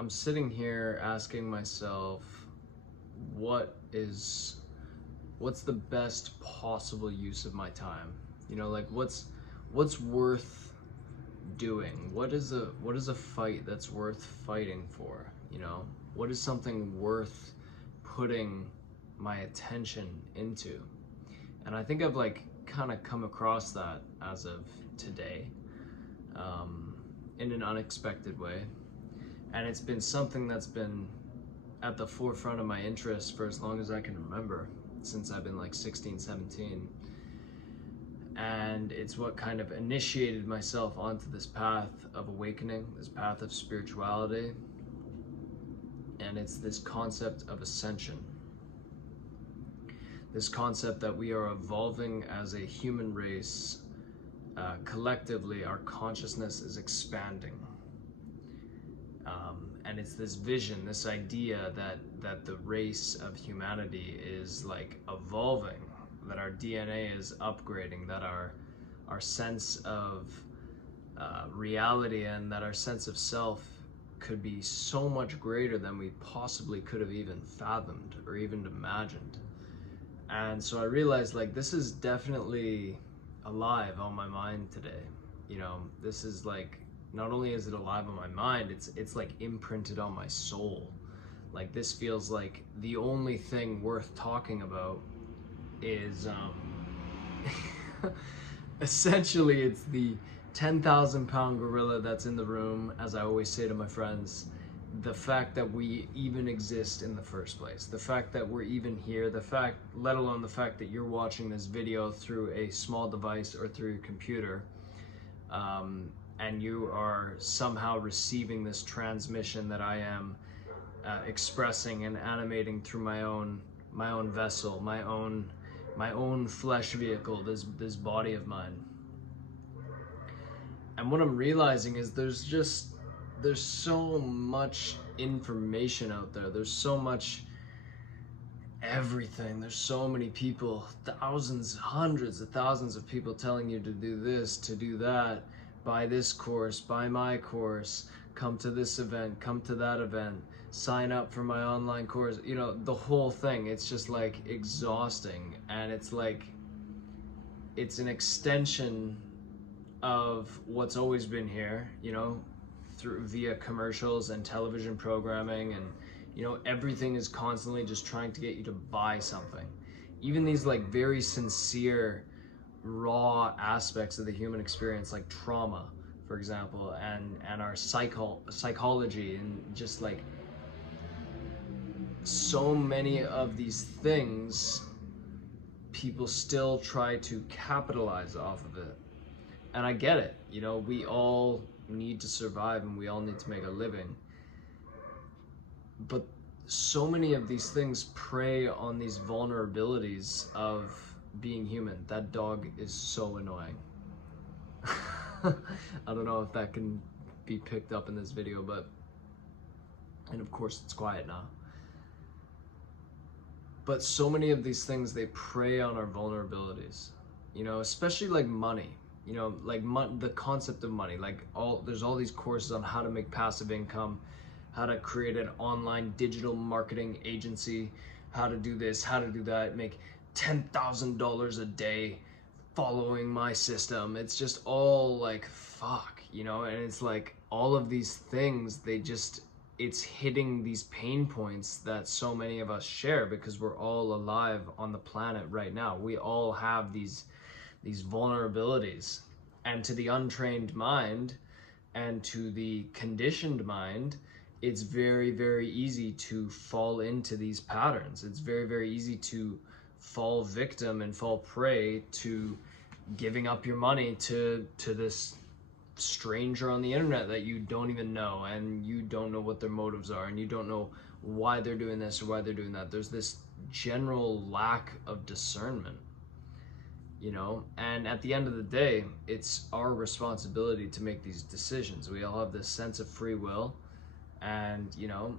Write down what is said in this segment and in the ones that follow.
I'm sitting here asking myself, what's the best possible use of my time? You know, like what's worth doing? What is a fight that's worth fighting for? You know, what is something worth putting my attention into? And I think I've like kind of come across that as of today, in an unexpected way. And it's been something that's been at the forefront of my interest for as long as I can remember, since I've been like 16, 17. And it's what kind of initiated myself onto this path of awakening, this path of spirituality. And it's this concept of ascension. This concept that we are evolving as a human race. Collectively, our consciousness is expanding. And it's this vision, this idea that the race of humanity is like evolving, that our DNA is upgrading, that our sense of reality and that our sense of self could be so much greater than we possibly could have even fathomed or even imagined. And so I realized, like, this is definitely alive on my mind today. You know, this is like, not only is it alive on my mind, it's like imprinted on my soul. Like, this feels like the only thing worth talking about is essentially it's the 10,000 pound gorilla that's in the room, as I always say to my friends. The fact that we even exist in the first place, the fact that we're even here, the fact, let alone the fact that you're watching this video through a small device or through your computer, and you are somehow receiving this transmission that I am expressing and animating through my own vessel, my own flesh vehicle, this body of mine. And what I'm realizing is there's so much information out there. There's so much everything. There's so many people, thousands, hundreds of thousands of people telling you to do this, to do that, buy this course, buy my course, come to this event, come to that event, sign up for my online course. You know, the whole thing. It's just like exhausting. And it's like, it's an extension of what's always been here, you know, via commercials and television programming, and you know, everything is constantly just trying to get you to buy something. Even these like very sincere, raw aspects of the human experience, like trauma, for example, and our psychology, and just like so many of these things, people still try to capitalize off of it. And I get it, you know, we all need to survive and we all need to make a living. But so many of these things prey on these vulnerabilities of being human. That dog is so annoying. I don't know if that can be picked up in this video, and of course it's quiet now. But so many of these things, they prey on our vulnerabilities, you know, especially like money. You know, like the concept of money, like there's all these courses on how to make passive income, how to create an online digital marketing agency, how to do this, how to do that, make $10,000 a day following my system. It's just all like, fuck, you know, and it's like all of these things, it's hitting these pain points that so many of us share, because we're all alive on the planet right now. We all have these vulnerabilities, and to the untrained mind and to the conditioned mind, it's very, very easy to fall into these patterns. It's very, very easy to fall victim and fall prey to giving up your money to this stranger on the internet that you don't even know, and you don't know what their motives are, and you don't know why they're doing this or why they're doing that. There's this general lack of discernment, you know, and at the end of the day, it's our responsibility to make these decisions. We all have this sense of free will, and you know,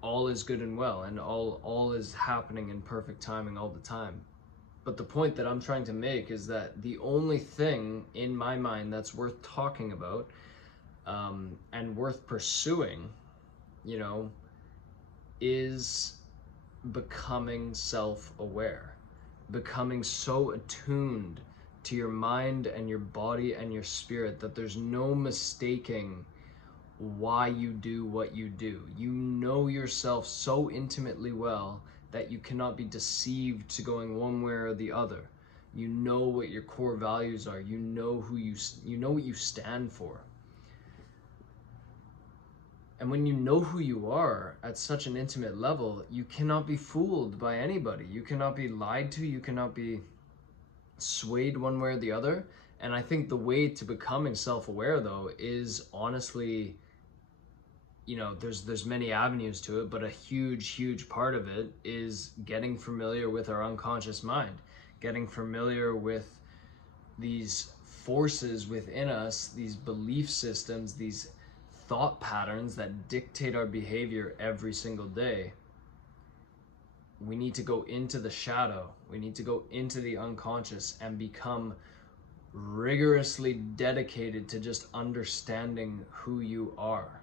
all is good and well, and all is happening in perfect timing all the time. But the point that I'm trying to make is that the only thing in my mind that's worth talking about, and worth pursuing, you know, is becoming self-aware, becoming so attuned to your mind and your body and your spirit that there's no mistaking why you do what you do. You know yourself so intimately well that you cannot be deceived to going one way or the other. You know what your core values are. You know you know what you stand for. And when you know who you are at such an intimate level, you cannot be fooled by anybody. You cannot be lied to. You cannot be swayed one way or the other. And I think the way to becoming self-aware, though, is honestly, you know, there's many avenues to it, but a huge part of it is getting familiar with our unconscious mind, getting familiar with these forces within us, these belief systems, these thought patterns that dictate our behavior every single day. We need to go into the shadow. We need to go into the unconscious and become rigorously dedicated to just understanding who you are.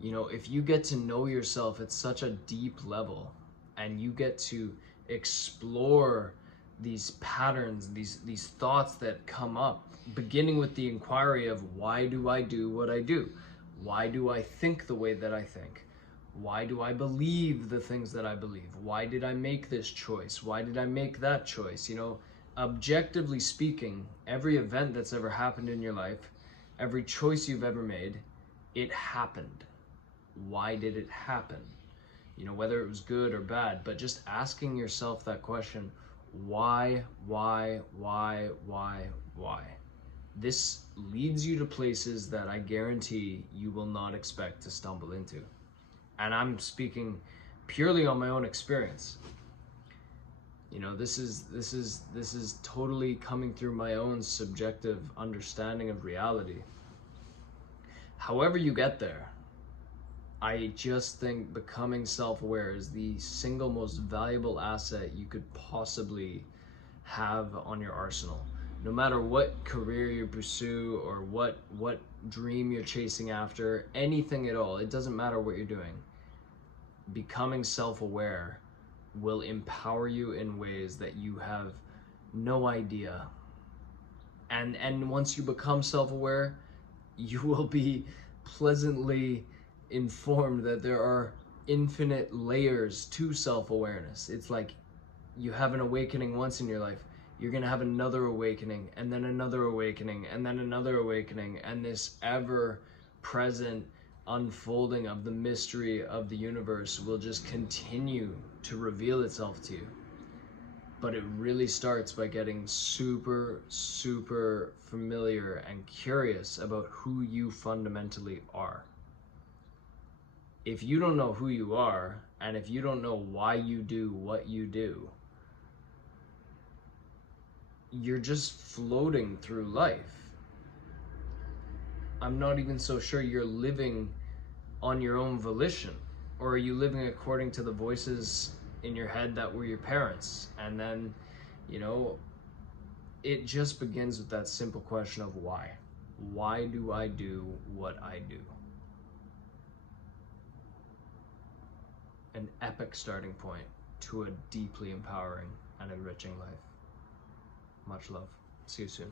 You know, if you get to know yourself at such a deep level and you get to explore these patterns, these thoughts that come up, beginning with the inquiry of why do I do what I do? Why do I think the way that I think? Why do I believe the things that I believe? Why did I make this choice? Why did I make that choice? You know, objectively speaking, every event that's ever happened in your life, every choice you've ever made, it happened. Why did it happen? You know, whether it was good or bad, but just asking yourself that question, why? This leads you to places that I guarantee you will not expect to stumble into. And I'm speaking purely on my own experience. You know, this is totally coming through my own subjective understanding of reality. However you get there, I just think becoming self-aware is the single most valuable asset you could possibly have on your arsenal. No matter what career you pursue or what dream you're chasing after, anything at all, it doesn't matter what you're doing. Becoming self-aware will empower you in ways that you have no idea. And once you become self-aware, you will be pleasantly informed that there are infinite layers to self-awareness. It's like you have an awakening once in your life, you're gonna have another awakening, and then another awakening, and then another awakening, and this ever-present unfolding of the mystery of the universe will just continue to reveal itself to you. But it really starts by getting super familiar and curious about who you fundamentally are. If you don't know who you are, and if you don't know why you do what you do, you're just floating through life. I'm not even so sure you're living on your own volition, or are you living according to the voices in your head that were your parents? And then, you know, it just begins with that simple question of why. Why do I do what I do? An epic starting point to a deeply empowering and enriching life. Much love. See you soon.